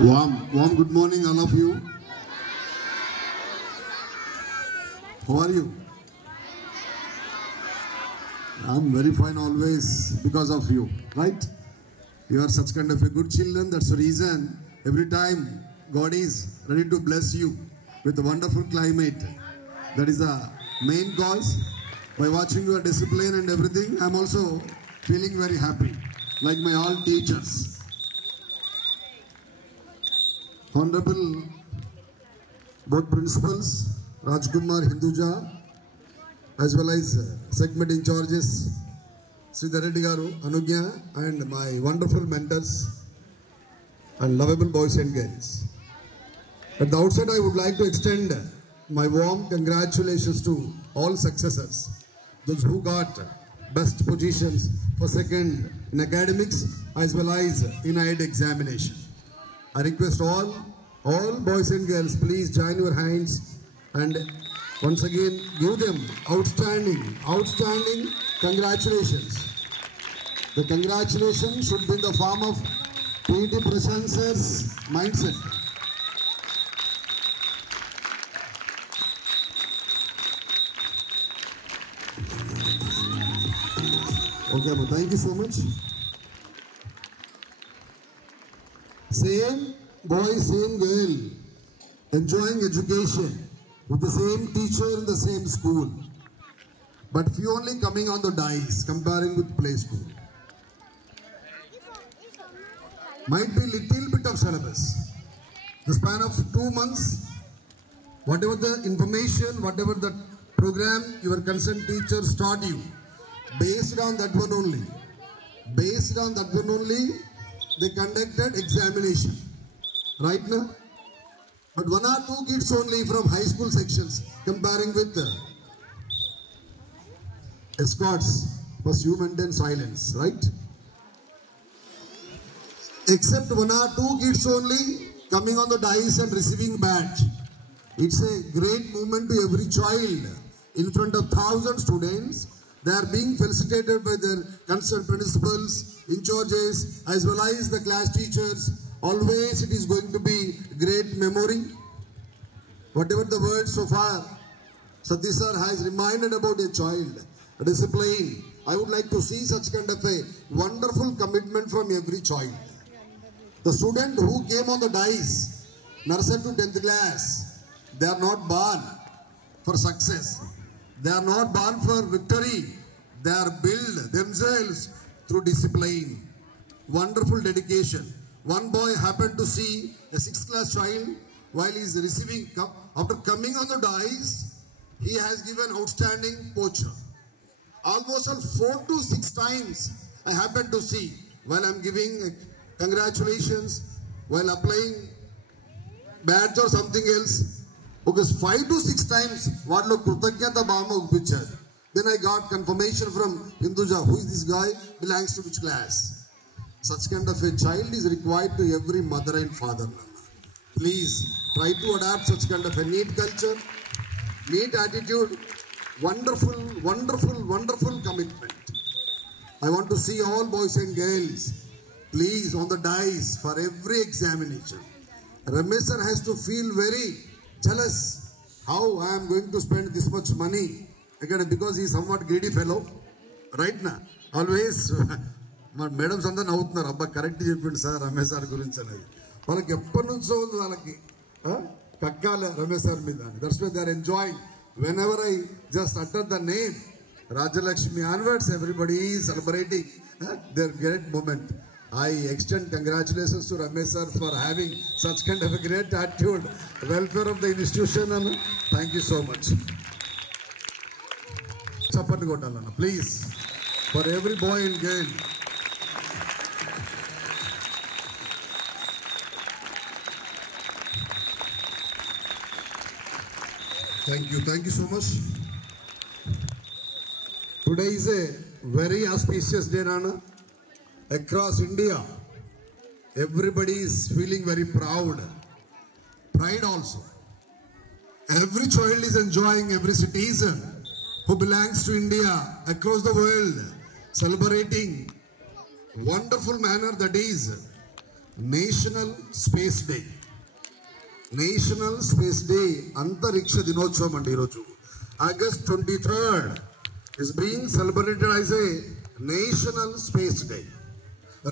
Warm good morning, all of you. How are you? I'm very fine always because of you, right? You are such kind of a good children. That's the reason every time God is ready to bless you with a wonderful climate. That is the main cause. By watching your discipline and everything, I'm also feeling very happy, like my all teachers. Honorable both principals, Rajkumar Hinduja, as well as segment in charges, Sridhar Reddy Garu, Anugya, and my wonderful mentors and lovable boys and girls. At the outset, I would like to extend my warm congratulations to all successors, those who got best positions for second in academics as well as in IED examination. I request all boys and girls, please join your hands and once again give them outstanding congratulations. The congratulations should be in the form of PT Prashancer's mindset. Okay, thank you so much. Same boy, same girl, enjoying education with the same teacher in the same school, but few only coming on the dice comparing with play school. Might be little bit of syllabus. The span of 2 months, whatever the information, whatever the program your concerned teachers taught you, based on that one only, they conducted examination. Right now? But 1 or 2 kids only from high school sections comparing with escorts. First you maintain silence, right? Except 1 or 2 kids only coming on the dice and receiving badge. It's a great moment to every child. In front of 1,000 students, they are being felicitated by their concerned principals, in charges, as well as the class teachers. Always it is going to be great memory. Whatever the words so far, Satish sir has reminded about a child, discipline. I would like to see such kind of a wonderful commitment from every child. The student who came on the dice, nursery to 10th class, they are not born for success. They are not born for victory. They are built themselves through discipline. Wonderful dedication. One boy happened to see a 6th class child while he is receiving, after coming on the dice, he has given outstanding poacher. Almost 4 to 6 times I happened to see while I am giving congratulations, while applying badge or something else. Because 5 to 6 times, then I got confirmation from Hinduja, who is this guy, belongs to which class. Such kind of a child is required to every mother and father. Please try to adapt such kind of a neat culture, neat attitude, wonderful commitment. I want to see all boys and girls, please, on the dice for every examination. Ramesh sir has to feel very jealous how I am going to spend this much money. Again, because he is somewhat greedy fellow. Right now, always, madams andar navuttunaru, abba correct cheppindi sir Ramesh sir gurinchi anedi. Valaki eppadi nuncho undi valaki kakkale Ramesh sir meeda. That's why they are enjoying. Whenever I just utter the name Rajalakshmi onwards, everybody is celebrating their great moment. I extend congratulations to Ramesh sir for having such kind of a great attitude, welfare of the institution, and thank you so much. Chapati Godalana, please, for every boy and girl. Thank you so much. Today is a very auspicious day, Nana. Across India, everybody is feeling very proud. Pride also. Every child is enjoying, every citizen who belongs to India across the world, celebrating wonderful manner, that is national space day. National space day అంతరిక్ష దినోత్సవం అండి. ఈరోజు August 23rd is being celebrated as a national space day.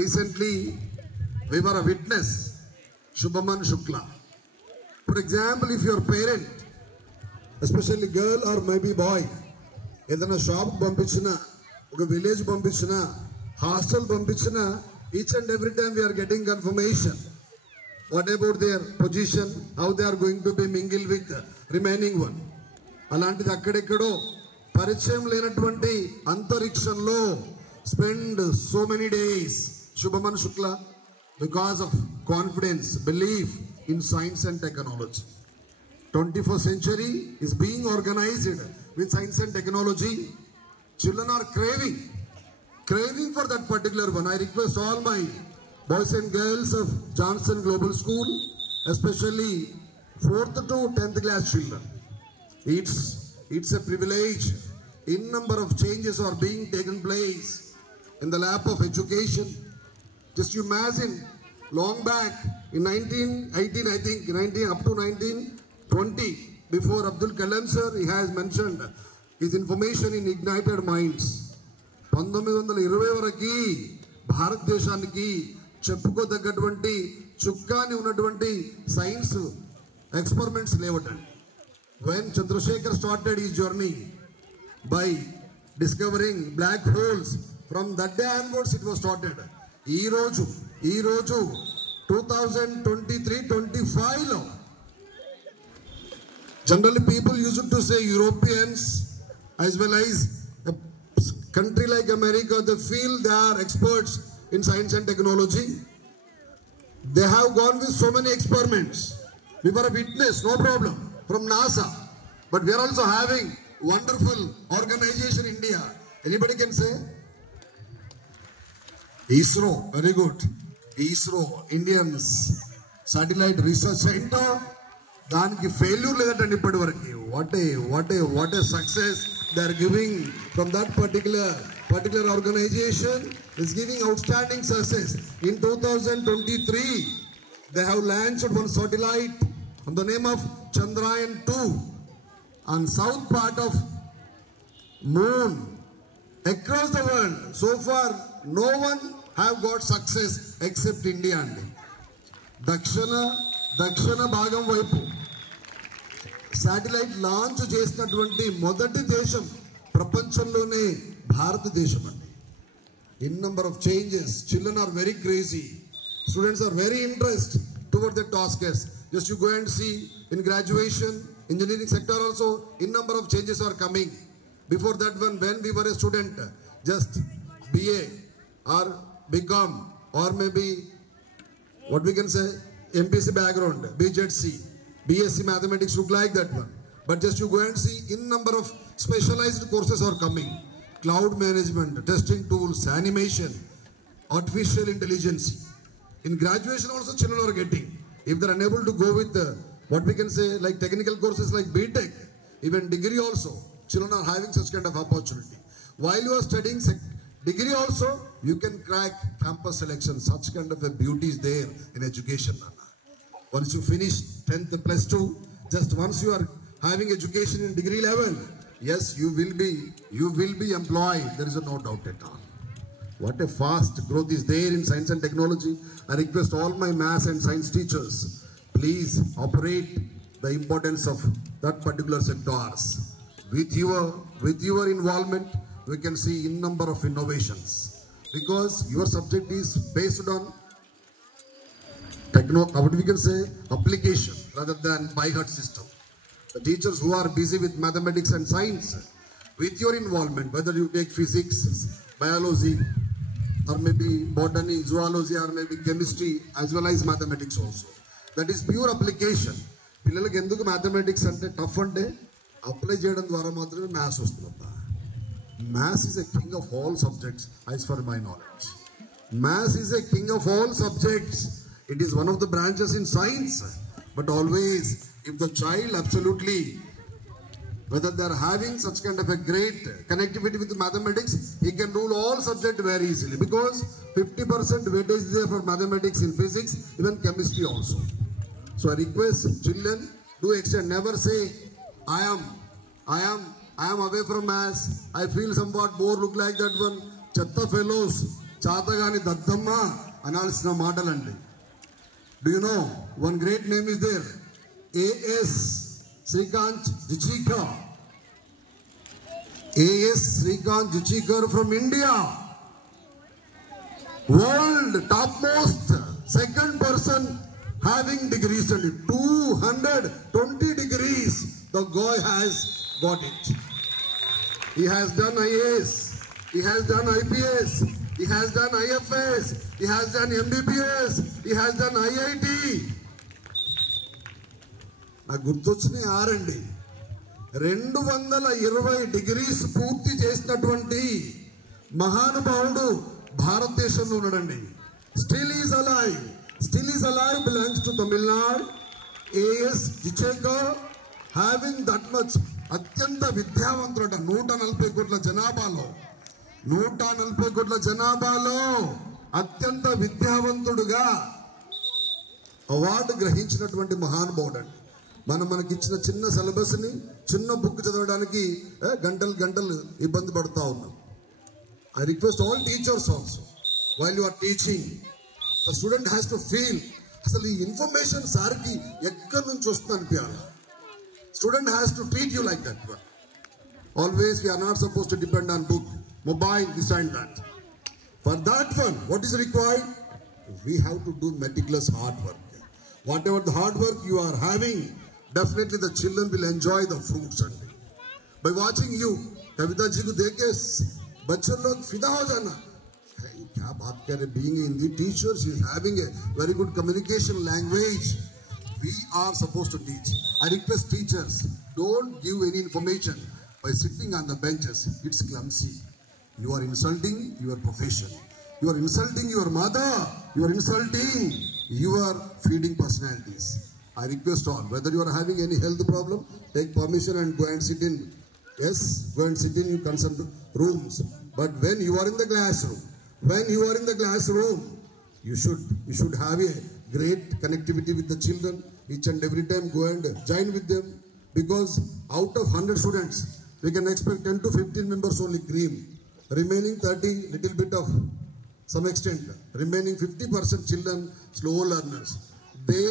Recently we were a witness, Shubhaman Shukla. For example, if your parent, especially girl or maybe boy, ఏదైనా shop పంపించినా, ఒక village పంపించినా, hostel పంపించినా, each and every time we are getting confirmation what about their position, how they are going to be mingled with the remaining one. అలాంటిది అక్కడెక్కడో పరిచయం లేనటువంటి అంతరిక్షంలో spend so many days Shubhaman Shukla because of confidence, belief in science and technology. 21st century is being organized with science and technology. Children are craving for that particular one. I request all my boys and girls of Johnson Global School, especially 4th to 10th class children. It's a privilege. In number of changes are being taken place in the lap of education. Just you imagine, long back in 1918, I think, up to 1920, before Abdul Kalam sir, he has mentioned his information in ignited minds. 1920 వరకు భారతదేశానికి చెప్పుకోదగ్గటువంటి చుక్కాని ఉన్నటువంటి science experiments లేవటండి. When Chandrasekhar started his journey by discovering black holes, from that day onwards it was started. ఈ రోజు 2023-25 లో generally people used to say Europeans as well as a country like America, they feel they are experts in science and technology. They have gone with so many experiments. We were a witness, no problem, from NASA. But we are also having wonderful organization in India. Anybody can say? ISRO, very good. ISRO, Indian Satellite Research Center. దానికి failure లేదంటే ఇప్పటి వరకు. What a success they are giving from that particular organization is giving outstanding success. In 2023 they have launched one satellite on the name of Chandrayaan-2 on south part of moon across the world. So far no one have got success except India అండి. దక్షిణ భాగం వైపు satellite launch చేసినటువంటి మొదటి దేశం ప్రపంచంలోనే భారతదేశం అండి. In number of changes, children are very crazy, students are very interest toward the tasks. Just you go and see in graduation, engineering sector also, in number of changes are coming. Before that one, when we were a student, just BA or BCom or maybe what we can say MPC background, BJC, BSc mathematics look like that one. But just you go and see, in number of specialized courses are coming. Cloud management, testing tools, animation, artificial intelligence. In graduation also children are getting. If they are unable to go with what we can say like technical courses like BTech, even degree also, children are having such kind of opportunity. While you are studying degree also, you can crack campus selection. Such kind of a beauty is there in education. Once you finish 10th plus 2, just once you are having education in degree level, yes, you will be employed. There is no doubt at all. What a fast growth is there in science and technology. I request all my maths and science teachers, please operate the importance of that particular sectors. With your involvement, we can see in number of innovations, because your subject is based on what we can say application rather than by heart system. The teachers who are busy with mathematics and science, with your involvement, whether you take physics, biology, or maybe botany, zoology, or maybe chemistry, as well as mathematics also, that is pure application. పిల్లలకి ఎందుకు mathematics అంటే tough అంటే apply చేయడం ద్వారా మాత్రమే maths వస్తుందబ్బా. Maths is a king of all subjects as for my knowledge. Maths is a king of all subjects. It is one of the branches in science, but always if the child absolutely whether they are having such kind of a great connectivity with mathematics, he can rule all subjects very easily because 50% weightage is there for mathematics in physics, even chemistry also. So I request children, do extend, never say, I am away from maths, I feel somewhat bored, look like that one, chatta fellows, chatagani daddamma, analysis matalandi. Do you know, one great name is there, A.S. Srikant Jichikar. A.S. Srikant Jichikar from India. World topmost, second person having degrees, 220 degrees. The guy has got it. He has done IAS, he has done IPS, he has done IFS, he has done MBBS, he has done IIT. నాకు గుర్తొచ్చినాయి ఆరండి 220 degrees పూర్తి చేసినటువంటి మహానుభావుడు భారతదేశంలో ఉన్నాడండి. Still is alive belongs to Tamil Nadu. As Jichkar having that much అత్యంత విద్యావంతుడట. 140 కోట్ల జనాభాలో అత్యంత విద్యావంతుడుగా అవార్డు గ్రహించినటువంటి మహానుభావుడు అండి. మనకిచ్చిన చిన్న సిలబస్ ని చిన్న బుక్ చదవడానికి గంటలు ఇబ్బంది పడుతూ ఉన్నాం. I request all teachers also, while you are teaching, the student has to feel అసలు ఈ ఇన్ఫర్మేషన్ సార్కి ఎక్కడి నుంచి వస్తుంది అనిపించాలి. Student has to treat you like that one. Always we're not suppose to depend on book, mobile, this and that. For that one what is required? We have to do meticulous hard work. Whatever the hard work you are having, definitely the children will enjoy the fruits. By watching you, Kavita ji ko dekh ke bachche log fida ho jana. Kya baat kar rahe, being in the teacher, she is having a very good communication language. We are supposed to teach. I request teachers, don't give any information by sitting on the benches. It's clumsy. You are insulting your profession. You are insulting your mother. You are insulting your feeding personalities. I request all, whether you are having any health problem, take permission and go and sit in. Yes, go and sit in your concerned rooms. But when you are in the classroom, you should have a great connectivity with the children. Each and every time go and join with them, because out of 100 students, we can expect 10 to 15 members only cream. Remaining 30, little bit of some extent. Remaining 50% children, slow learners. They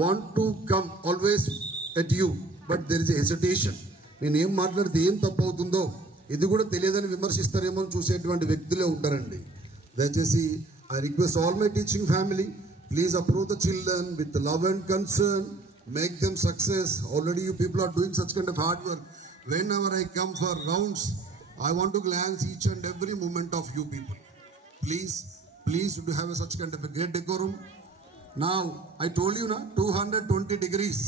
want to come always at you, but there is a hesitation. నేను ఏం మాట్లాడితే ఏం తప్పు అవుతుందో ఇది కూడా తెలియదని విమర్శిస్తారేమో చూసేటువంటి వ్యక్తులే ఉంటారండి. దయచేసి I request all my teaching family, please approach the children with love and concern, make them success. Already you people are doing such kind of hard work. Whenever I come for rounds, I want to glance each and every moment of you people. Please do have such kind of a great decorum. Now, I told you, 220 degrees.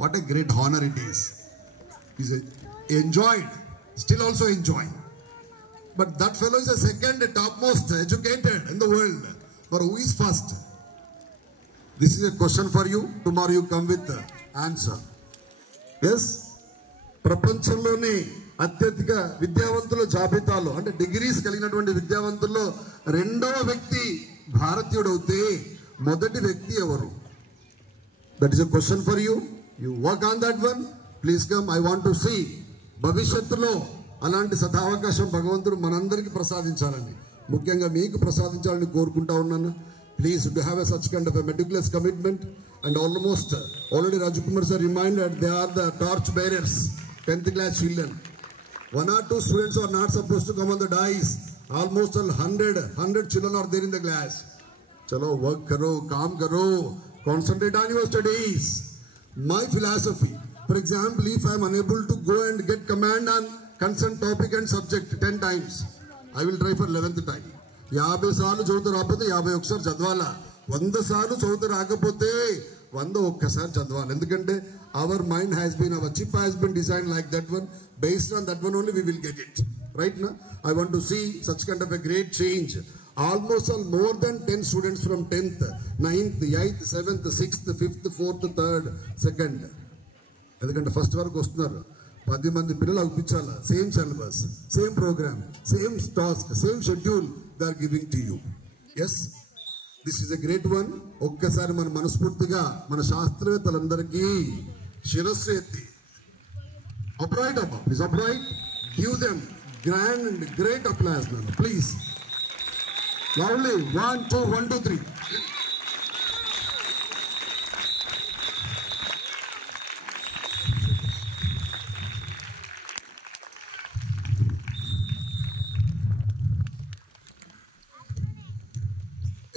What a great honor it is. He's enjoyed, still also enjoying. But that fellow is the second topmost educated in the world. But who is first? This is a question for you. Tomorrow you come with the answer. Yes? ప్రపంచంలోనే అత్యధిక విద్యావంతుల జాబితాలో, అంటే degrees కలిగినటువంటి విద్యావంతుల్లో రెండవ వ్యక్తి భారతీయుడు అవుతే మొదటి వ్యక్తి ఎవరు? That is a question for you. You work on that one. Please come. I want to see భవిష్యత్తులో అలాంటి సదావకాశం భగవంతుడు మనందరికీ ప్రసాదించాలని, ముఖ్యంగా మీకు ప్రసాదించాలని కోరుకుంటా ఉన్నాను. Please do have a such kind of a meticulous commitment. And almost already Rajkumar sir reminded they are the torch bearers. 10th class children. 1 or 2 students are not supposed to come on the dais. Almost 100 children are there in the class. Chalo, work karo, kaam karo, concentrate on your studies. My philosophy, for example, if I am unable to go and get command on concerned topic and subject 10 times, I will try for 11th time. 50 సార్లు చదువుతూ రాకపోతే 51 సార్లు చదవాలా. 100 సార్లు చదువుతూ రాకపోతే 100 ఒక్కసారి చదవాలి. ఎందుకంటే our mind has been, our chip has been designed like that one. Based on that one only we will get it. Right now, I want to see such kind of a great change. Almost more than 10 students from 10th, 9th, 8th, 7th, 6th, 5th, 4th, 3rd, 2nd. ఎందుకంటే first వరకు వస్తున్నారు 10 మంది పిల్లలు అవ్వించాలి. Same syllabus, same programme, same task, same schedule they are giving to you. Yes, this is a great one. ఒక్కసారి మన మనస్ఫూర్తిగా మన శాస్త్రవేత్తలందరికీ శిరస్సు ఎత్తి upright above, please upright, give them grand and great applause now, please. Loudly, 1, 2, 1, 2, 3.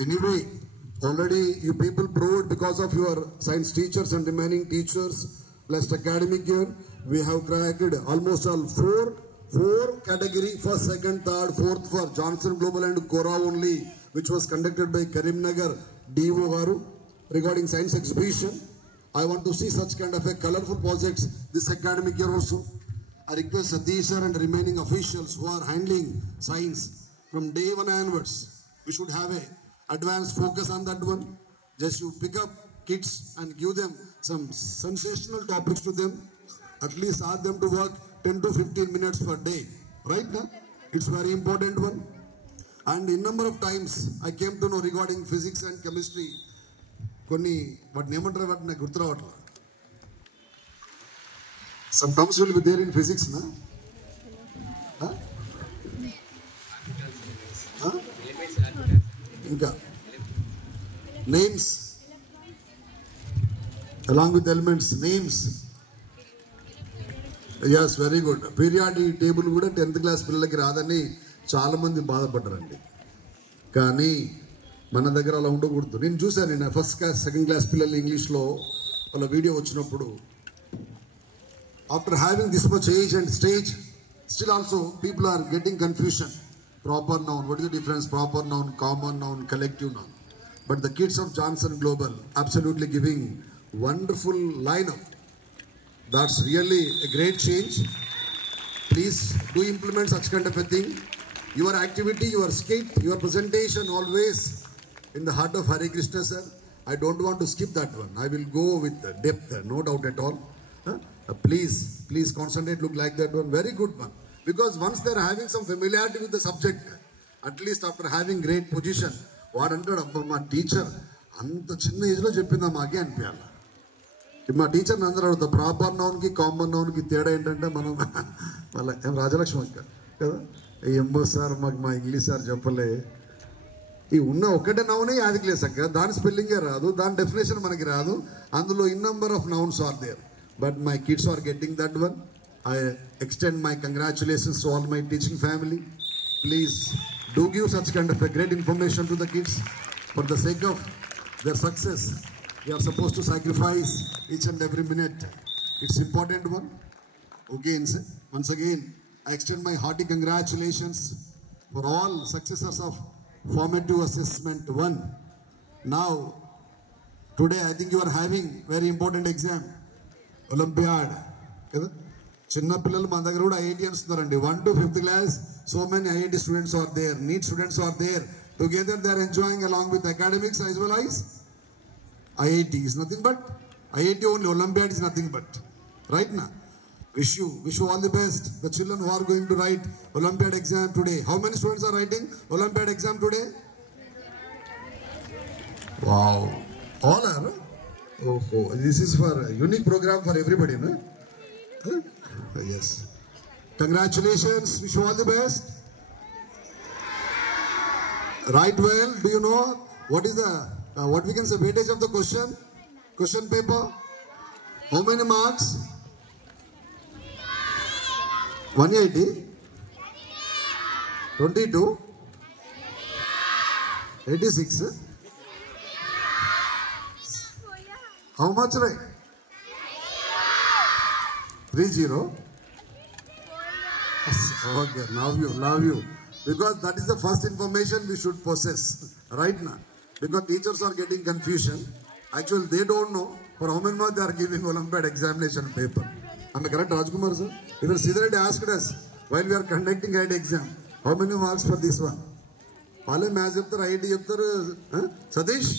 Anyway, already you people proved because of your science teachers and remaining teachers last academic year, we have cracked almost all four category, first, second, third, fourth for Johnson Global and Kora only, which was conducted by Karimnagar DO Garu regarding science exhibition. I want to see such kind of a colorful projects this academic year also. I request Satish sir and remaining officials who are handling science from day one onwards, we should have a advanced focus on that one. Just you pick up kids and give them some sensational topics to them. At least ask them to work 10 to 15 minutes per day. Right now, it's very important one. And in number of times, I came to know regarding physics and chemistry. Konni what name antaru what naku gurtu ravatla. Some terms will be there in physics, na? Huh? Huh? Inka names along with elements, names. Yes, very good. Periodic table కూడా 10th class పిల్లలకి రాదని చాలా మంది బాధపడ్డారండి. కానీ మన దగ్గర అలా ఉండకూడదు. నేను చూశాను, నేను ఫస్ట్ క్లాస్ సెకండ్ క్లాస్ పిల్లలు ఇంగ్లీష్లో వాళ్ళ వీడియో వచ్చినప్పుడు, after having this much age and stage, still also people are getting confusion. Proper noun, what is the difference? Proper noun, common noun, collective noun. But the kids of Johnson Global absolutely giving wonderful lineup. That's really a great change. Please do implement such kind of a thing. Your activity, your skit, your presentation always in the heart of Hare Krishna sir. I don't want to skip that one. I will go with depth, no doubt at all. Please concentrate, look like that one. Very good one. Because once they are having some familiarity with the subject, at least after having great position, వాడు అంటాడు, అబ్బా మా teacher అంత చిన్న ఏజ్లో చెప్పిందా మాకే అనిపించాలి. మా టీచర్ని అందరూ అడుగుతాం, ప్రాపర్ నౌన్కి కామన్ నౌన్కి తేడా ఏంటంటే మనం మళ్ళీ ఏం రాజలక్ష్మి అక్క కదా, ఎంబో సార్ మాకు మా ఇంగ్లీష్ సార్ చెప్పలే, ఈ ఉన్న ఒక్కటే నౌనే యాదికి లేదు అక్క, దాని స్పెల్లింగే రాదు, దాని డెఫినేషన్ మనకి రాదు, అందులో in number of nouns are there. But my kids are getting that one. I extend my congratulations to all my teaching family. Please do give such kind of a great information to the kids. For the sake of their success, we are supposed to sacrifice each and every minute. It's important one. Okay, once again, I extend my hearty congratulations for all successors of formative assessment 1. Now, today I think you are having very important exam, Olympiad. చిన్న పిల్లలు మన దగ్గర కూడా IIT అంటున్నారండి. 1 to 5th class, so many IIT students are there, NEET students are there. Together they are enjoying along with academics as well as IIT is nothing but IIT only. Olympiad is nothing but. Right now, wish you all the best. The children who are going to write Olympiad exam today. How many students are writing Olympiad exam today? Wow, all are. Oh, this is for a unique program for everybody, no? Yes. Congratulations. Wish you all the best. Right well. Do you know what is the what we can say weightage of the question paper? How many marks? 180, 22, 86. How much right? 30. Okay, love you. Because that is the first information we should possess right now. Because teachers are getting confusion. Actually, they don't know for how many marks they are giving Olympiad examination paper. Am I correct, Rajkumar sir? Even Siddharth asked us while we are conducting IIT exam, how many marks for this one? Pale maths cheptaru, IIT cheptaru. Satish,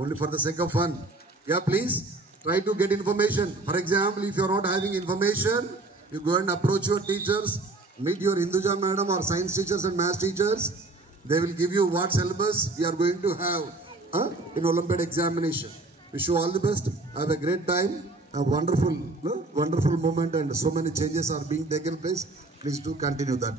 only for the sake of fun. Yeah, please. Try to get information. For example, if you are not having information, you go and approach your teachers, meet your Hinduja madam or science teachers and math teachers. They will give you what syllabus we are going to have in Olympiad examination. Wish you all the best. Have a great time. A wonderful moment, and so many changes are being taken place. Please do continue that.